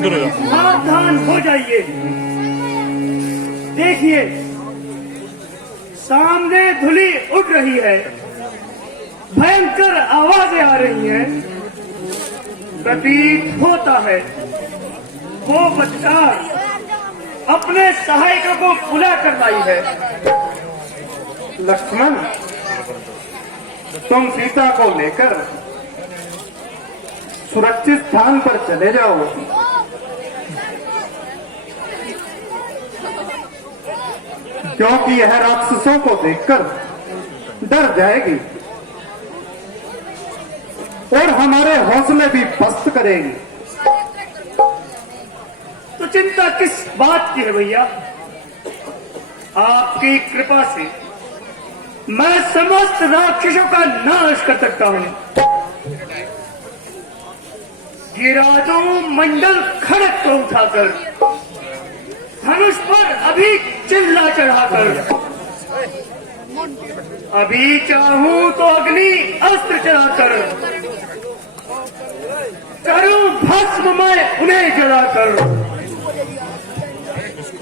सावधान हो जाइए। देखिए सामने धुली उड़ रही है, भयंकर आवाजें आ रही हैं। प्रतीत होता है वो बदकार अपने सहायकों को बुला कर लाई है। लक्ष्मण, तुम सीता को लेकर सुरक्षित स्थान पर चले जाओ। क्योंकि यह राक्षसों को देखकर डर जाएगी और हमारे हौसले भी पस्त करेगी। तो चिंता किस बात की है भैया? आपकी कृपा से मैं समस्त राक्षसों का नाश कर सकता हूं। गिरा दो मंडल खड़क को उठाकर, धनुष पर अभी चिल्ला चढ़ाकर, अभी चाहूं तो अग्नि अस्त्र चलाकर, करूं भस्म मैं उन्हें जलाकर,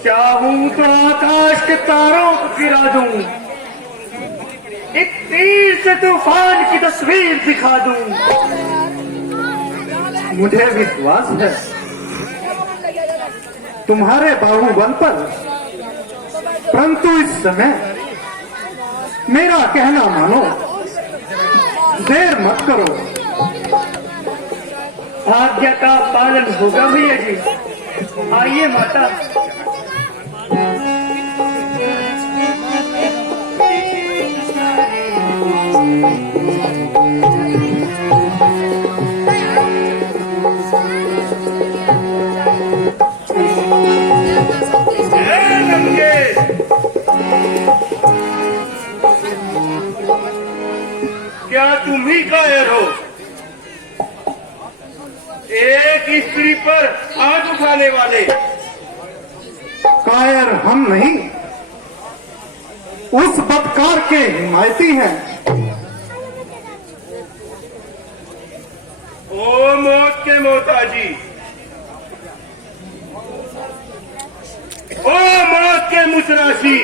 चाहूं तो आकाश के तारों को गिरा दूं, एक तीर से तूफान की तस्वीर दिखा दूं। मुझे विश्वास है तुम्हारे बाहुबल पर, परंतु इस समय मेरा कहना मानो, देर मत करो। आज्ञा का पालन होगा भैया जी। आइए माता। क्या तुम ही कायर हो? एक स्त्री पर आग उठाने वाले। कायर हम नहीं, उस बदकार के हिमायती हैं। ओ मौत के मोताजी, ओ मौत के मुतराशी,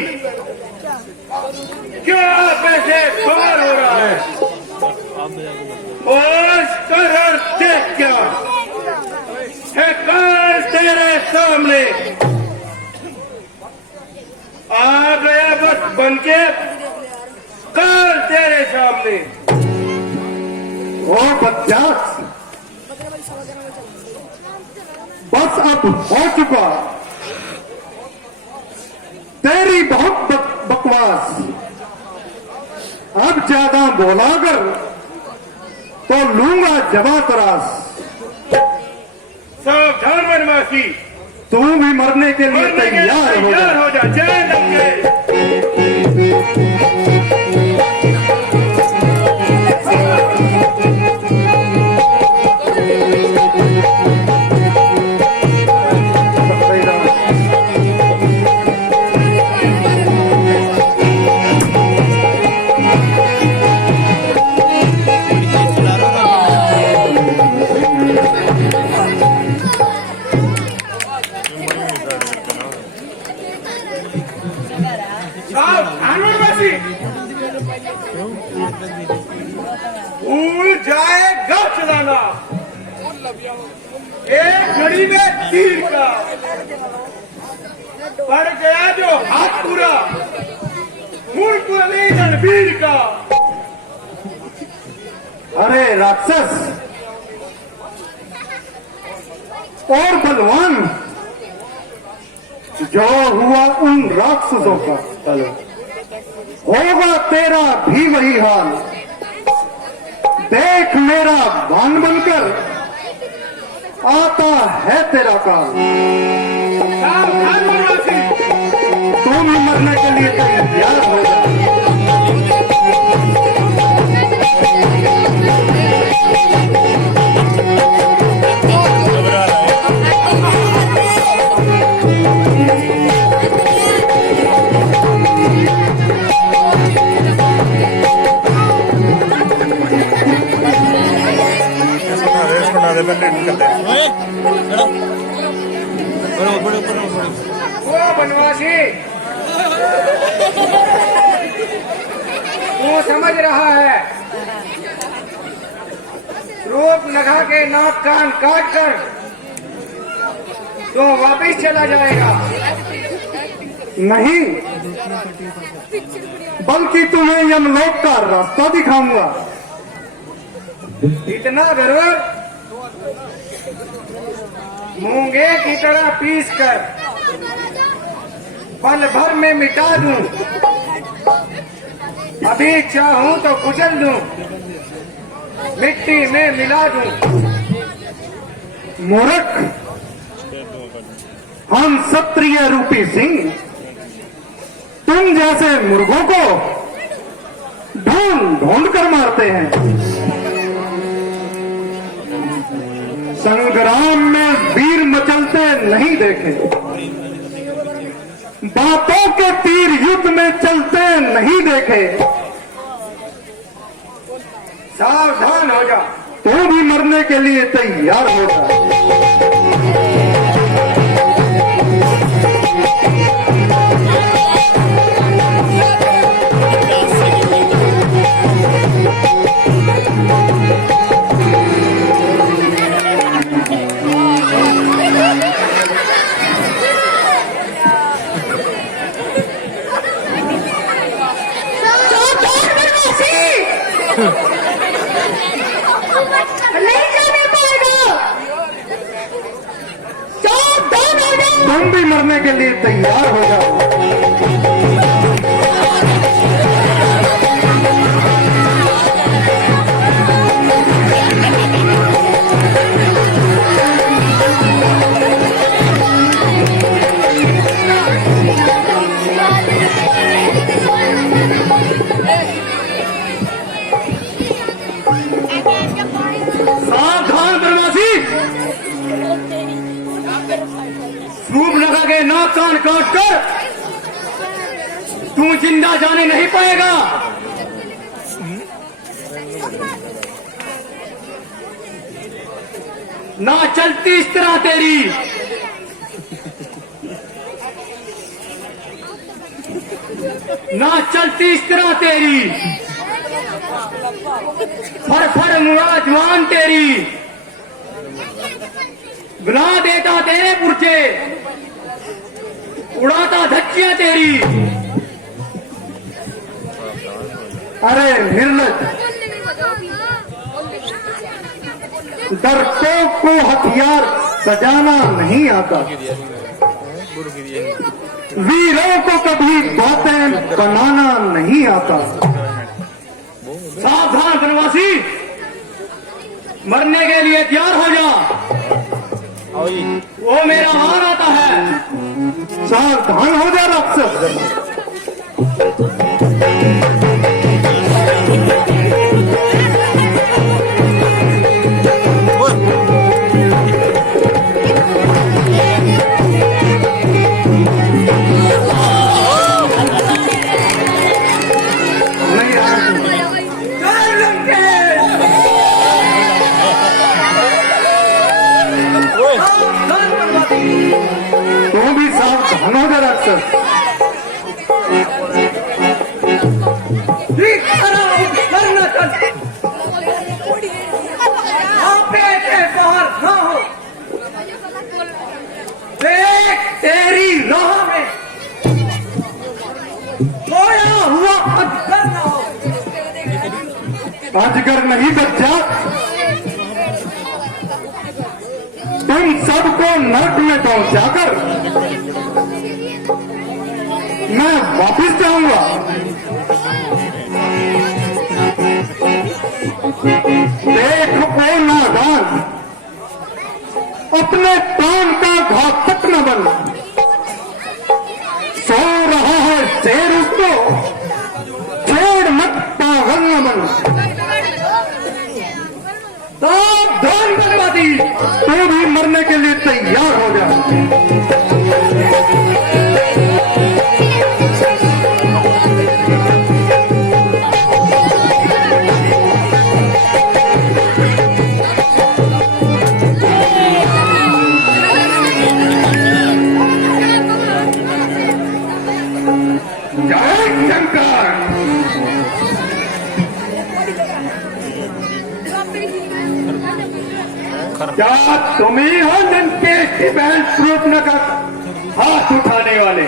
क्या आप ऐसे बाहर हो रहा है? और कर देख क्या है काल तेरे सामने आ गया, बस बनके काल तेरे सामने। ओ बदजात, बस अब हो चुका तेरी बहुत बकवास। अब ज्यादा बोला कर तो लूंगा जवा तरास। सावधान वनवासी, तू भी मरने के लिए तैयार हो जा। जय लंके। भूल जाएगा चलाना एक घड़ी में तीर का, पड़ गया जो हाथ पूरा मुड़कुले रणवीर का। अरे राक्षस और बलवान, जो हुआ उन राक्षसों का कल, होगा तेरा भी वही हाल। देख मेरा बाण बनकर आता है तेरा काल। तुम ही मरने के लिए तैयार हो जा। वो बनवासी, तू समझ रहा है, रूप लगा के नाक कान काट कर तो वापिस चला जाएगा। नहीं, बल्कि तुम्हें यमलोक का रास्ता दिखाऊंगा। इतना गर्व मूंगे की तरह पीस कर पल भर में मिटा दूं, अभी चाहूं तो कुचल दूं, मिट्टी में मिला दूं। मूर्ख, हम क्षत्रिय रूपी सिंह तुम जैसे मुर्गों को ढूंढ ढूंढ कर मारते हैं। संग्राम में वीर मचलते नहीं देखे, बातों के तीर युद्ध में चलते नहीं देखे। सावधान हो जा, तू भी मरने के लिए तैयार हो जा। नहीं जाने पाएगा। तुम भी मरने के लिए तैयार हो जाओ। सावधान बनवासी, सूप लगा के नाक कान काट कर तू जिंदा जाने नहीं पाएगा। ना चलती इस तरह तेरी, ना चलती इस तरह तेरी, फर फर मुड़ा जवान तेरी, बुला देता तेरे पुरचे, उड़ाता धज्जियां तेरी। अरे निर्लज, डरपोक को हथियार सजाना नहीं आता, वीरों को कभी बातें बनाना नहीं आता। सावधान बनवासी, मरने के लिए तैयार हो जा, वो मेरा मान आता है। सावधान हो जा राक्षस। तू भी सावधान हो जा राक्षस। करना चल, आपे के बाहर ना हो, देख तेरी राह में खोया हुआ अजगर ना हो। अजगर नहीं बच्चा, तुम सबको नरक में पहुंचाकर मैं वापिस जाऊंगा। देख ओ नादान, अपने प्राण का घातक न बन, सो रहा है शेर उसको छोड़ मत, पागल न बन। सावधान बनवासी, तू भी मरने के लिए तैयार हो जा। क्या तुम ही हो नंकेश की बहन स्वरूपना का हाथ उठाने वाले?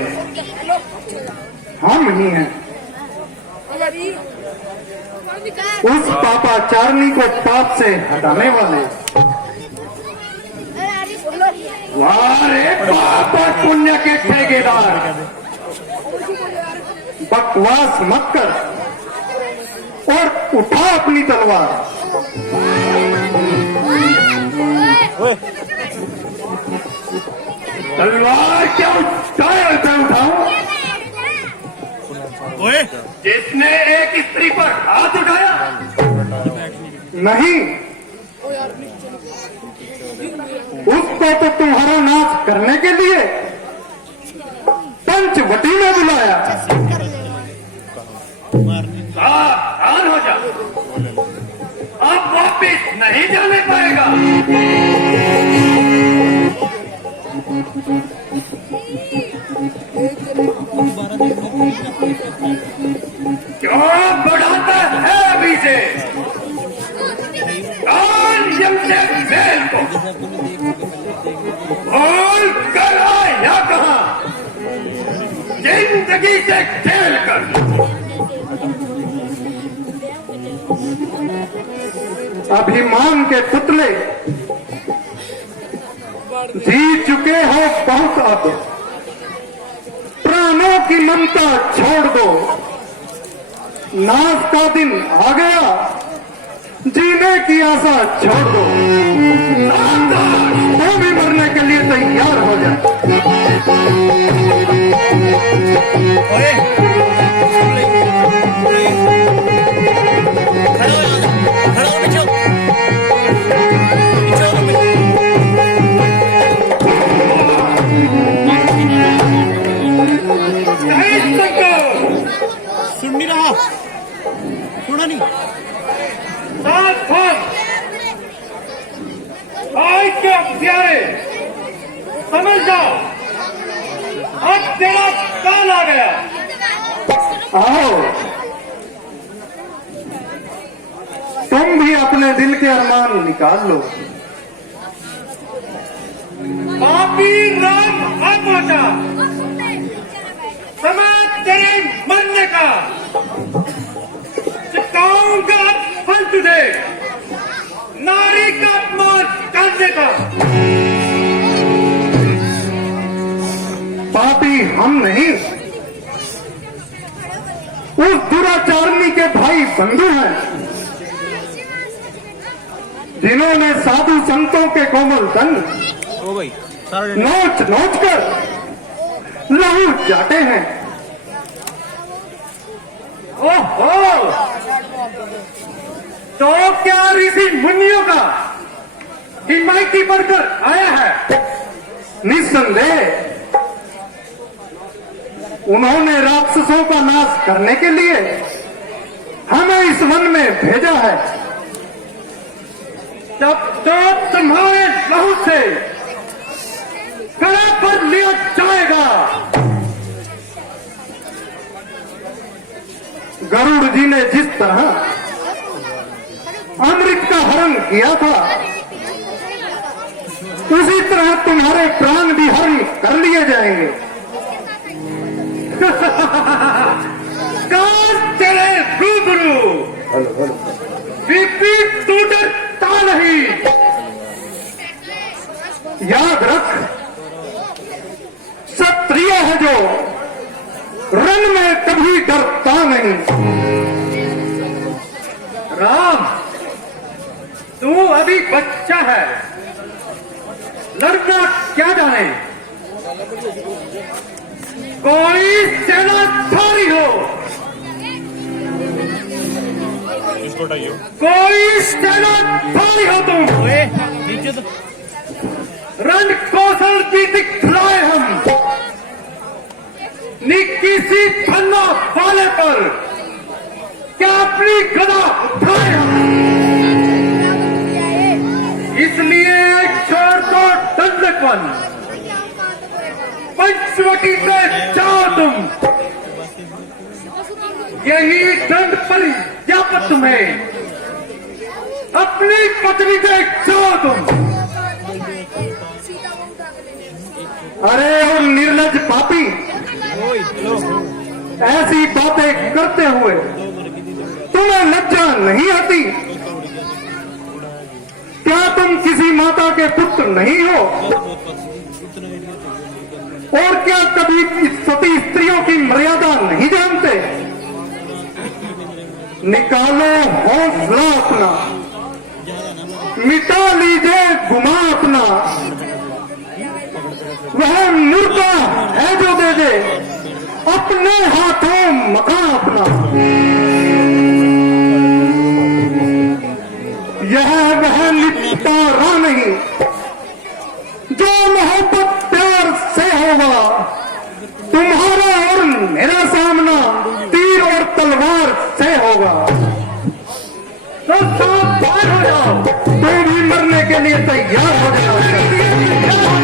हम ही हैं उस पापाचारनी को पाप से हटाने वाले। वारे पाप और पुण्य के ठेकेदार, बकवास मत कर और उठा अपनी तलवार। तलवार क्या उठाऊं? जिसने एक स्त्री पर हाथ उठाया? नहीं, उसको तो तुम्हारा नाश करने के लिए पंचवटी में बुलाया। सावधान हो जा, अब वापिस नहीं जाने पाएगा। क्यों बढ़ाता है अभी से? यम से मेल को बोल कर आया कहा, जिंदगी से खेल कर। अभिमान के पुतले जी चुके हो बहुत, अब प्राणों की ममता छोड़ दो। नाश का दिन आ गया, जीने की आशा छोड़ दो। वो भी मरने के लिए तैयार हो जाए। सुन नहीं रहा, सुना नहीं। आज के प्यारे समझ जाओ, अब तेरा काल आ गया। आओ, तुम भी अपने दिल के अरमान निकाल लो। पापी राम आ पहुंचा, समय तेरे मरने का। चिपकाऊंगा फल तुझे, नारी का अपमान करने का। पापी हम नहीं, उस दुराचारणी के भाई बंधु हैं, जिन्होंने साधु संतों के कोमल तन नोच नोच कर लहू जाते हैं। ओहो, तो क्या ऋषि मुनियों का हिमायती बनकर आया है? निस्संदेह उन्होंने राक्षसों का नाश करने के लिए हमें इस वन में भेजा है। जब तो तुम्हारे लहू से कड़ा पर लिया जाएगा। गरुड़ जी ने जिस तरह अमृत का हरण किया था, उसी तरह तुम्हारे प्राण भी हरण कर लिए जाएंगे। काश तेरे रूबरू बीपी टूटता नहीं। याद रख, क्षत्रिय है जो रण में कभी डरता नहीं। राम, तू अभी बच्चा है, लड़ना क्या जाने। कोई सेनाधारी हो, कोई सेनाधारी हो तुम, रण कौशल भी दिखलाए हम। नी किसी फन्ना वाले पर क्या अपनी गदा उठाए हम। इसलिए छोड़ दो दंडकवन, पंचवटी से जाओ तुम। यही दंड पर्याप्त तुम्हें, अपनी पत्नी से जाओ तुम। अरे और निर्लज पापी, ऐसी बातें करते हुए तुम्हें लज्जा नहीं आती? क्या तुम किसी माता के पुत्र नहीं हो? और क्या कभी सती स्त्रियों की मर्यादा नहीं जानते? निकालो हौसला अपना, मिटा लीजिए गुमा अपना। वह मुर्दा है जो दे दे अपने हाथों मकान अपना। यह वह निपटारा नहीं जो मोहब्बत प्यार से होगा। तुम्हारा और मेरा सामना तीर और तलवार से होगा। तो सावधान हो जाओ, तुम भी मरने के लिए तैयार हो जाओ।